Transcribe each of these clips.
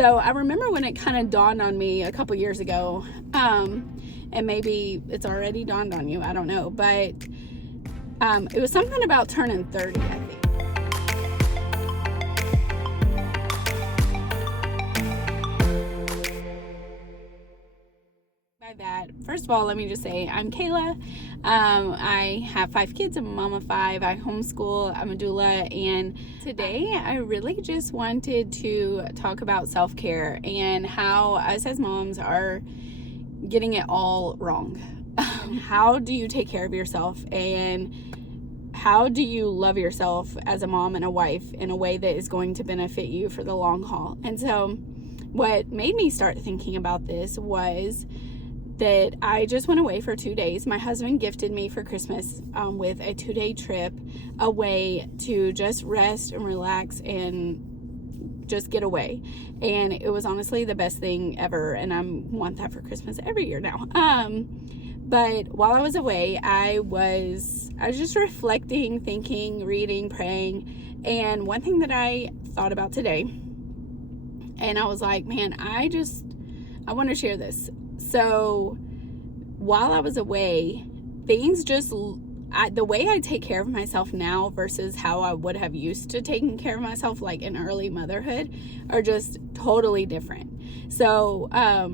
So I remember when it kind of dawned on me a couple years ago, and maybe it's already dawned on you, I don't know, but it was something about turning 30, I think. By that, first of all, let me just say I'm Kayla. I have 5 kids. I'm a mom of 5. I homeschool. I'm a doula. And today I really just wanted to talk about self-care and how us as moms are getting it all wrong. How do you take care of yourself, and how do you love yourself as a mom and a wife in a way that is going to benefit you for the long haul? And so what made me start thinking about this was that I just went away for 2 days. My husband gifted me for Christmas with a 2-day trip away to just rest and relax and just get away. And it was honestly the best thing ever, and I want that for Christmas every year now. But while I was away, I was just reflecting, thinking, reading, praying. And one thing that I thought about today, and I was like, man, I want to share this. So while I was away, things just, the way I take care of myself now versus how I would have used to taking care of myself like in early motherhood are just totally different. So I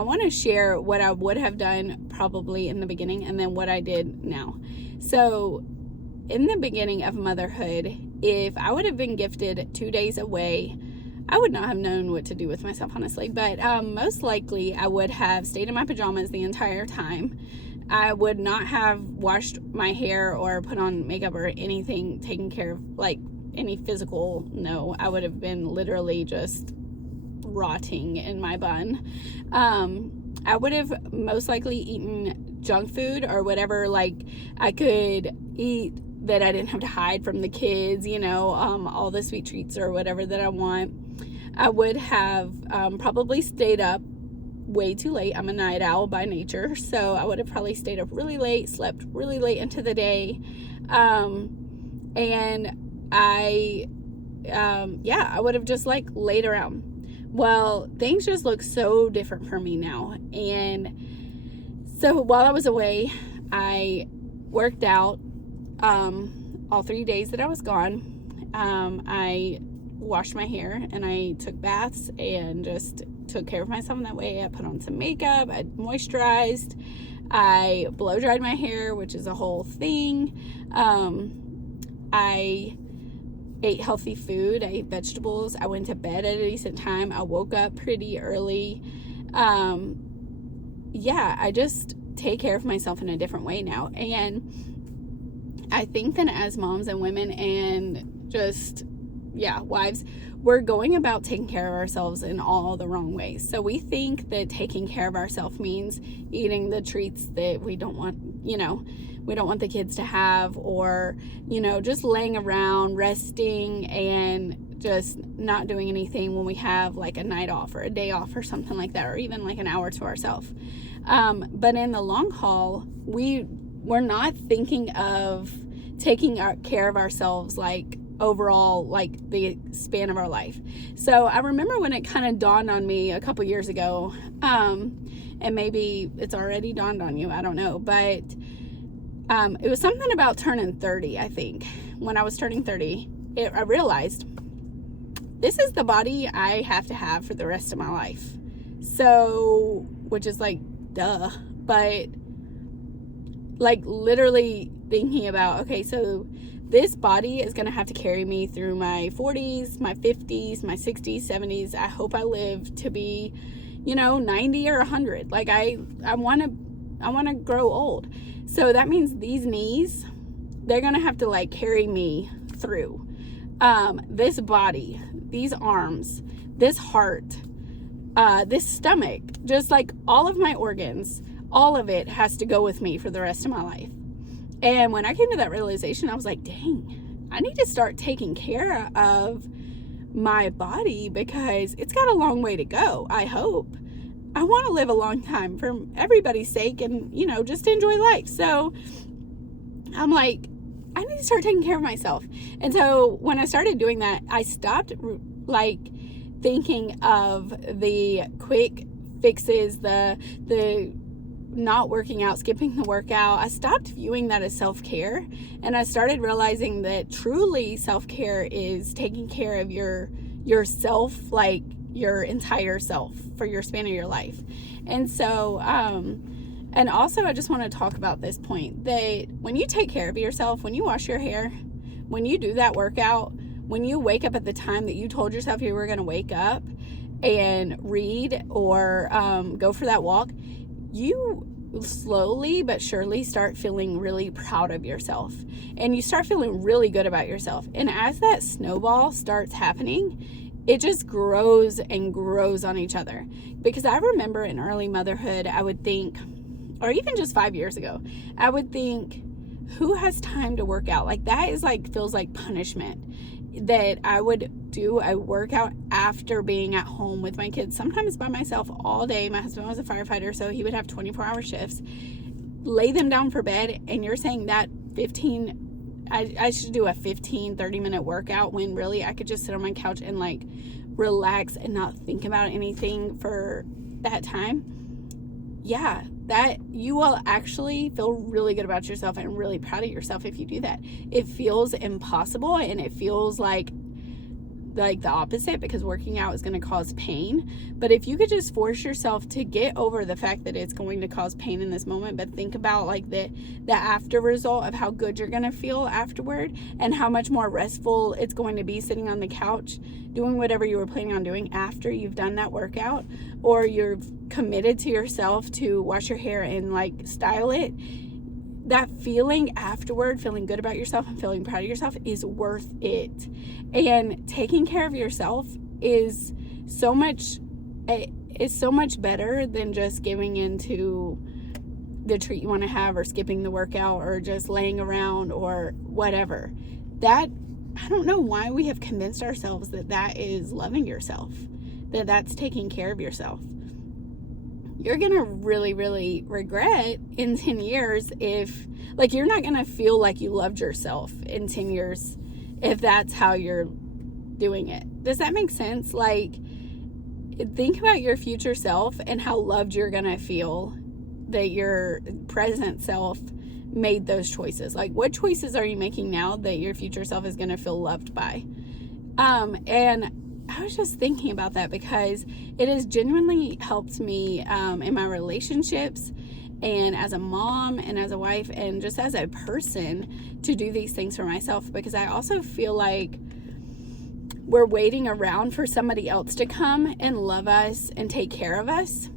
want to share what I would have done probably in the beginning and then what I did now. So in the beginning of motherhood, if I would have been gifted 2 days away, I would not have known what to do with myself, honestly, but most likely I would have stayed in my pajamas the entire time. I would not have washed my hair or put on makeup or anything, taken care of, like any physical, no. I would have been literally just rotting in my bun. I would have most likely eaten junk food or whatever, like I could eat that I didn't have to hide from the kids, all the sweet treats or whatever that I want. I would have probably stayed up way too late. I'm a night owl by nature, so I would have probably stayed up really late, slept really late into the day, and I would have just like laid around. Well, things just look so different for me now, and so while I was away, I worked out all 3 days that I was gone. I washed my hair and I took baths and just took care of myself in that way. I put on some makeup, I moisturized, I blow dried my hair, which is a whole thing. I ate healthy food, I ate vegetables, I went to bed at a decent time, I woke up pretty early. I just take care of myself in a different way now. And I think that as moms and women and just wives, we're going about taking care of ourselves in all the wrong ways. So we think that taking care of ourselves means eating the treats that we don't want, we don't want the kids to have, or, just laying around, resting, and just not doing anything when we have like a night off or a day off or something like that, or even like an hour to ourselves. But in the long haul, we're not thinking of taking care of ourselves like overall, like the span of our life. So I remember when it kind of dawned on me a couple years ago, and maybe it's already dawned on you, I don't know, but it was something about turning 30, I think. When I was turning 30, I realized this is the body I have to have for the rest of my life. So, which is like, duh, but like literally thinking about, okay, so this body is going to have to carry me through my 40s, my 50s, my 60s, 70s. I hope I live to be, 90 or 100. Like I want to grow old. So that means these knees, they're going to have to like carry me through. This body, these arms, this heart, this stomach, just like all of my organs, all of it has to go with me for the rest of my life. And when I came to that realization, I was like, dang, I need to start taking care of my body because it's got a long way to go, I hope. I want to live a long time for everybody's sake and, just enjoy life. So I'm like, I need to start taking care of myself. And so when I started doing that, I stopped like thinking of the quick fixes, the not working out, skipping the workout. I stopped viewing that as self-care, and I started realizing that truly self-care is taking care of yourself, like your entire self for your span of your life. And so and also I just want to talk about this point that when you take care of yourself, when you wash your hair, when you do that workout, when you wake up at the time that you told yourself you were going to wake up and read or go for that walk, you slowly but surely start feeling really proud of yourself, and you start feeling really good about yourself. And as that snowball starts happening, it just grows and grows on each other. Because I remember in early motherhood, I would think, or even just 5 years ago, I would think, who has time to work out? Like that is like, feels like punishment. That I would do a workout after being at home with my kids, sometimes by myself all day. My husband was a firefighter, so he would have 24-hour shifts. Lay them down for bed, and you're saying that I should do a 30-minute workout when really I could just sit on my couch and like relax and not think about anything for that time. Yeah, that you will actually feel really good about yourself and really proud of yourself if you do that. It feels impossible, and it feels like the opposite, because working out is going to cause pain. But if you could just force yourself to get over the fact that it's going to cause pain in this moment, but think about like the after result of how good you're going to feel afterward, and how much more restful it's going to be sitting on the couch doing whatever you were planning on doing after you've done that workout, or you're committed to yourself to wash your hair and like style it. That feeling afterward, feeling good about yourself and feeling proud of yourself, is worth it. And taking care of yourself is so much better than just giving into the treat you want to have, or skipping the workout, or just laying around, or whatever. That, I don't know why we have convinced ourselves that is loving yourself, that's taking care of yourself. You're going to really, really regret in 10 years if, like, you're not going to feel like you loved yourself in 10 years if that's how you're doing it. Does that make sense? Like, think about your future self and how loved you're going to feel that your present self made those choices. Like, what choices are you making now that your future self is going to feel loved by? And I was just thinking about that because it has genuinely helped me in my relationships, and as a mom, and as a wife, and just as a person, to do these things for myself. Because I also feel like we're waiting around for somebody else to come and love us and take care of us,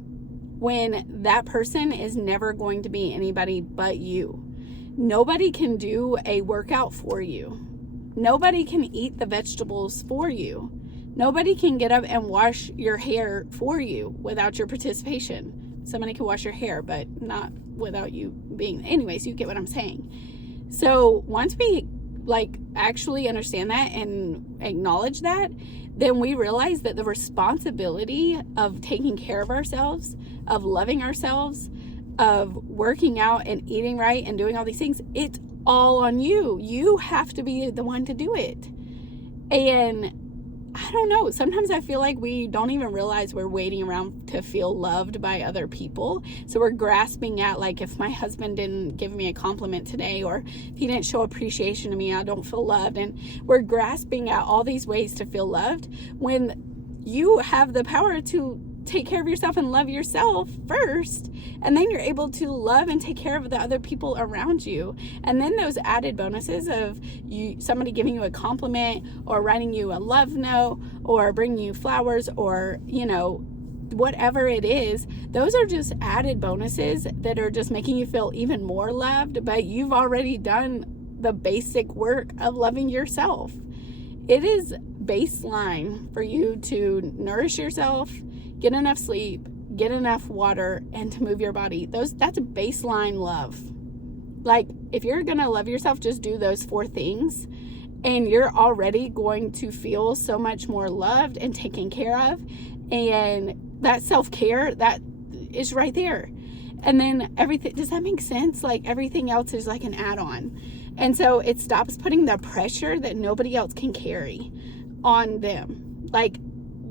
when that person is never going to be anybody but you. Nobody can do a workout for you. Nobody can eat the vegetables for you. Nobody can get up and wash your hair for you without your participation. Somebody can wash your hair, but not without you being. Anyways, you get what I'm saying. So once we like actually understand that and acknowledge that, then we realize that the responsibility of taking care of ourselves, of loving ourselves, of working out and eating right and doing all these things, it's all on you. You have to be the one to do it. And I don't know, sometimes I feel like we don't even realize we're waiting around to feel loved by other people. So we're grasping at, like, if my husband didn't give me a compliment today, or if he didn't show appreciation to me, I don't feel loved. And we're grasping at all these ways to feel loved, when you have the power to take care of yourself and love yourself first, and then you're able to love and take care of the other people around you. And then those added bonuses of somebody giving you a compliment, or writing you a love note, or bringing you flowers, or whatever it is, those are just added bonuses that are just making you feel even more loved, but you've already done the basic work of loving yourself. It is baseline for you to nourish yourself, get enough sleep, get enough water, and to move your body. That's baseline love. Like, if you're gonna love yourself, just do those 4 things, and you're already going to feel so much more loved and taken care of. And that self-care, that is right there. And then everything, does that make sense? Like, everything else is like an add-on. And so it stops putting the pressure that nobody else can carry on them. Like,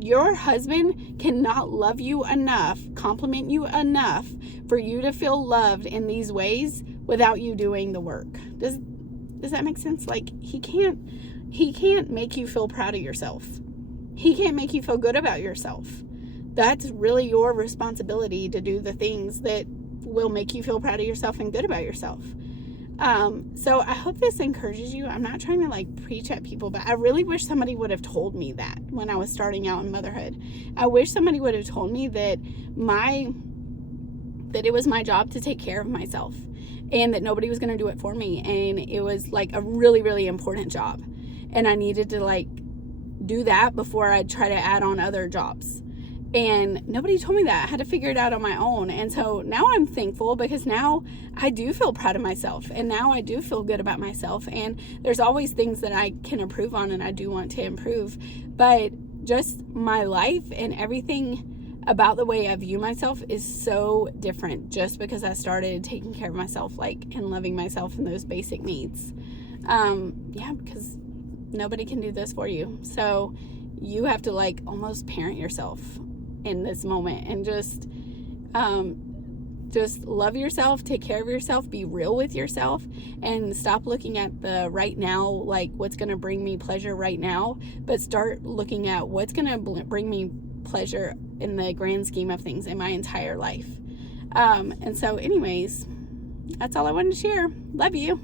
your husband cannot love you enough, compliment you enough for you to feel loved in these ways without you doing the work. Does that make sense? Like, he can't make you feel proud of yourself. He can't make you feel good about yourself. That's really your responsibility to do the things that will make you feel proud of yourself and good about yourself. So I hope this encourages you. I'm not trying to like preach at people, but I really wish somebody would have told me that when I was starting out in motherhood. I wish somebody would have told me that it was my job to take care of myself and that nobody was going to do it for me. And it was like a really, really important job. And I needed to like do that before I try to add on other jobs. And nobody told me that. I had to figure it out on my own. And so now I'm thankful because now I do feel proud of myself. And now I do feel good about myself. And there's always things that I can improve on and I do want to improve. But just my life and everything about the way I view myself is so different just because I started taking care of myself, like, and loving myself and those basic needs. Because nobody can do this for you. So you have to like almost parent yourself in this moment and just love yourself, take care of yourself, be real with yourself, and stop looking at the right now, like what's going to bring me pleasure right now, but start looking at what's going to bring me pleasure in the grand scheme of things in my entire life. And so anyways, that's all I wanted to share. Love you.